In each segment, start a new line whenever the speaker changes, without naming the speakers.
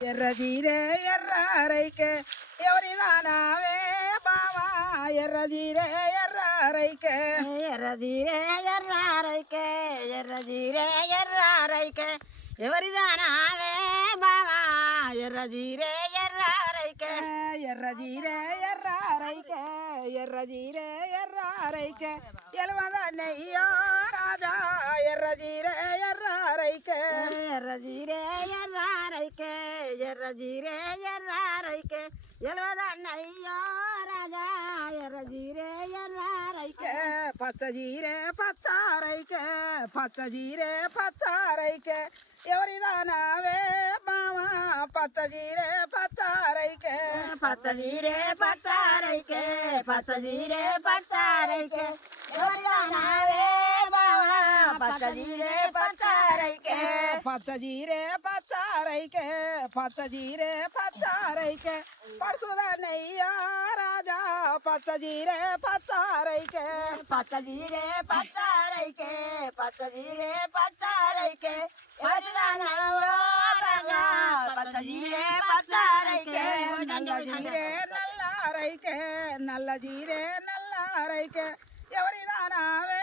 ఎర్ర జీరే ఎర్ర రైకే ఎవరి దానావే బావా? ఎర్ర జీరే ఎర్ర రైకే
ఎర్ర జీరే ఎర్ర రైకే ఎర్ర జీరే ఎర్ర రైకే ఎవరిదానావే బావా? ఎర్ర జీరే ఎర్ర రైకే
ఎర్ర జీరే ఎర్ర రైకే ఎర్ర జీరే ఎర్ర రైకే ఎలవదన్నయ్యో రాజా ఎర్ర జీరే పచ్చ రైకే ఎవరి దానావే బావా పచ్చ జీరే పచ్చ రైకే
పచ్చ జీరే పచ్చ రైకే పచ్చ జీరే పచ్చ రైకే ఎవరిదానావే బావా పచ్చ జీరే పచ్చ రైకే
పచ్చజీరే పచ్చారైకే పచ్చ రైకే రాజా పచ్చజీరే పచ్చారైకే పచ్చజీరే పచ్చారైకే
పచ్చజీరే పచ్చారైకే పచ్చ రైకే రాజా పచ్చ జీరే
నల్ల జీరే నల్ల రైకే నల్ల జీరే నల్ల రైకే ఎవరి దానావే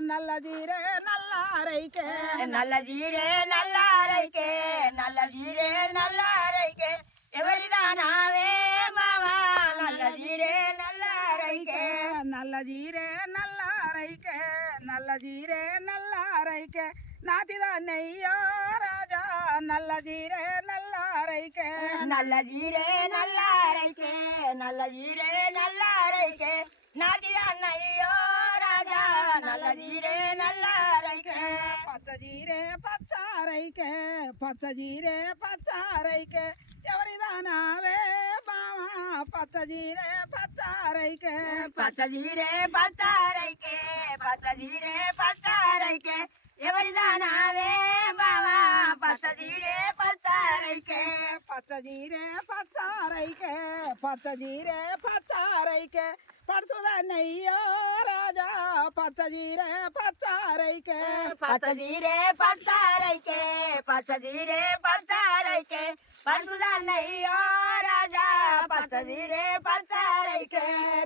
నల్ల జీరే నల్ల రైకే
నల్ల జీరే నల్ల రైకే నల్ల జీరే నల్ల రైకే ఎవరిదానావే బావా నల్ల జీరే నల్ల రైకే
నల్ల జీరే నల్ల రైకే నల్ల జీరే నల్ల రైకే నాటిదాన్నయ్యో రాజా నల్ల జీరే నల్ల రైకే
నల్ల జీరే నల్ల రైకే నల్ల జీరే నల్ల రైకే నాటి అన్నయ్యో రాజా నల్ల జీరే నల్ల రైకే
పచ్చ జీరే పచ్చ రైకే పచ్చ జీరే పచ్చ రైకే ఎవరి దానావే బావా? పచ్చ జీరే పచ్చ రైకే
పచ్చ జీరే పచ్చ రైకే పచ్చ జీరే పచ్చ రైకే ఎవరిదానావే బావా? పచ్చ జీరే పచ్చ రైకే
పచ్చ జీరే పచ్చ రైకే పచ్చ జీరే పచ్చ రైకే పడుచుదన్నయ్యో రాజా పచ్చ జీరే పచ్చ రైకే
పచ్చ జీరే పచ్చ రైకే పచ్చ జీరే పచ్చ రైకే పడుతుందన్నయ్యో రాజా పచ్చ జీరే పచ్చ రైకే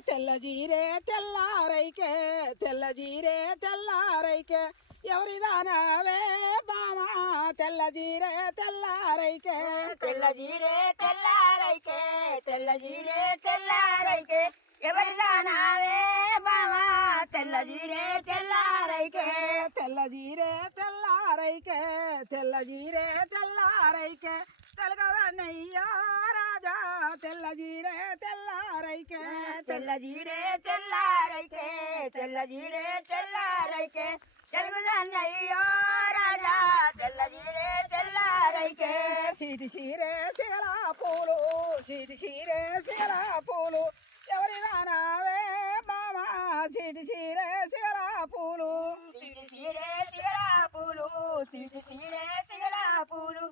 తెల్ల జీరే తెల్ల రైకే తెల్ల జీరే తెల్ల రైకే ఎవరి దానావే బామా తెల్ల జీరే తెల్ల రైకే
తెల్ల జీరే తెల్ల రైకే తెల్ల జీరే తెల్ల రైకే ఎవరిదానావే బావా తెల్ల జీరే తెల్ల రైకే
తెల్ల జీరే తెల్ల రైకే తెల్ల జీరే తెల్ల రైకే తెలగదన్నయ్యా రాజా తెల్ల జీరే తెల్ల రైకే
తెల్ల జీరే తెల్ల రైకే తెల్ల జీరే తెల్ల రైకే తెలుగుదన్నయ్యో రాజా తెల్ల జీరే తెల్ల రైకే
సీటి సీరే శిగల పూలు సీటి సీరే శిగల పూలు ఎవరి దానావే సీటి సీరే శిగల పూలు.
సిడి సీరే సిగల పూలు సిడి సీరే సిగల పూలు.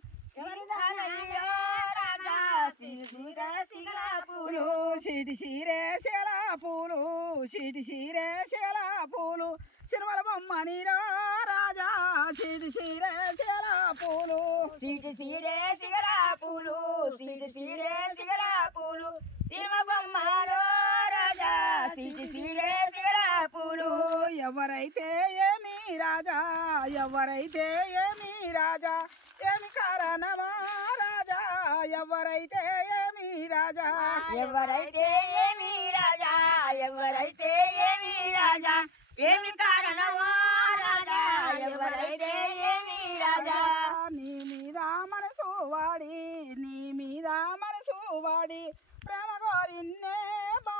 సీరే సిగల పూలు.
సీటి సీరే శిగల పూలు సీరే శిగల పూలు. రాజా సీటి సీరే శిగల పూలు.
సిడి సీరే సిగల పూలు సిడి సీరే సిగల పూలు. తిరుమ బొమ్మలో రాజా సిడి సీరే సిగల పూలు
ఎవరైతే ఏమి రాజా ఎవరైతే ఏమి రాజా ఏమి కారణమా రాజా? ఎవరైతే ఏమి రాజా?
ఎవరైతే ఏమి రాజా ఎవరైతే ఏమి రాజా ఏమి కారణమో రాజా? ఎవరైతే ఏమి రాజా?
నీ మీద మనసు వాడి నీ మీద మనసు వాడి ప్రేమ కోరిన్నే బావా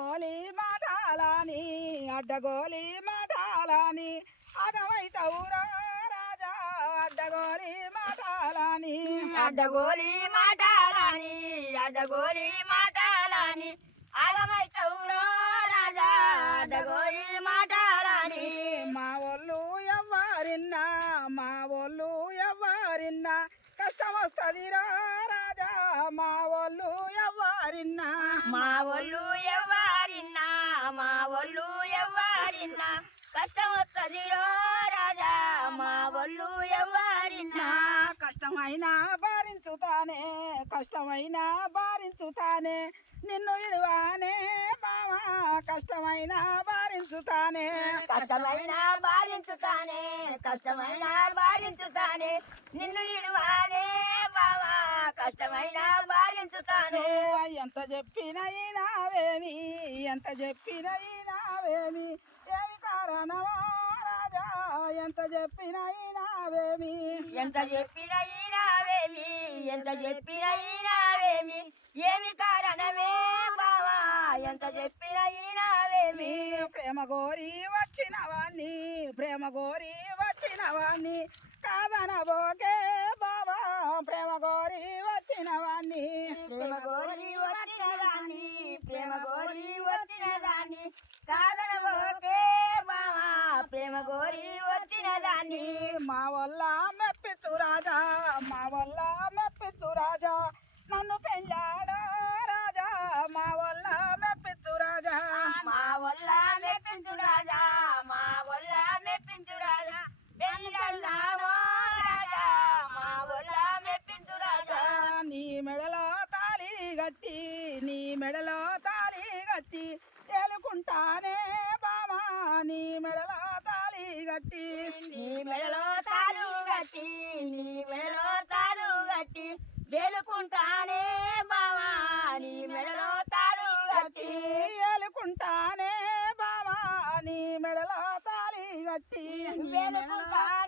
అడ్డగోలి మాటాలని అడ్డగోలి మాటాలని అగమైతవురా రాజా అడ్డగోలి మాటాలని.
అడ్డగోలి మాటాలని అడ్డగోలి మాటాలని ఆగమైతవురో రాజా అడ్డగోలి మాటాలని.
మా ఒళ్ళు ఎవ్వరిన్నా మా ఒళ్ళు ఎవ్వరిన్నా కష్టం వస్తుందిరా రాజా మా ఒళ్ళు
మా ఒళ్ళు కష్టం వస్తదిరో రాజా మా ఒళ్ళు ఎవ్వారిన్నా
నా కష్టమైనా భారించుతానే కష్టమైనా భారించుతానే నిన్ను ఇడువానే బావా కష్టమైనా భారించుతానే
కష్టమైన బాధించుతానే కష్టమైన బాధించుతానే నిన్ను ఇడువానే బావా కష్టమైన
నువ్వు ఎంత చెప్పినా ఎంత చెప్పినా ఈనావేమి ఏమి కారణమో రాజా? ఎంత చెప్పినా ఈనావేమి
ఎంత చెప్పిన ఈనావేమి ఎంత చెప్పిన ఈనావేమి ఏమి కారణమే బావా? ఎంత చెప్పిన ఈనావేమి
ప్రేమ గోరి వచ్చిన వాణ్ణి ప్రేమ గోరి వచ్చిన వాణ్ణి కాదనబోకే బాబా ప్రేమ గోరి వచ్చిన వాణ్ణి
ప్రేమ గోరి వచ్చిన దాన్ని ప్రేమ గోరి వచ్చిన దాన్ని కాదనబోకే బావా ప్రేమ గోరి వచ్చిన దాన్ని
మా వల్ల మెప్పించు రాజా మా వల్ల మెప్పించు రాజా నన్ను పెళ్ళాడా రాజా మా వల్ల మెప్పించు రాజా
మా వల్ల మెప్పించు రాజా మా వల్ల మెప్పించు రాజా పెళ్ళాడో రాజా మా వల్ల మెప్పించు రాజా
నీ మెడలో తాళి గట్టి నీ మెడలో తాళి గట్టి ఏలుకుంటానే బామా నీ మెడలో తాళి గట్టి
నీ మెడలో తాడు గట్టి నీ మెడలో తాడు గట్టి వేలుకుంటానే బావా నీ మెడలో తాడు
గట్టి
గట్టి
ఏలుకుంటానే బామా నీ మెడలో తాళి గట్టి
వేలుకుంటానే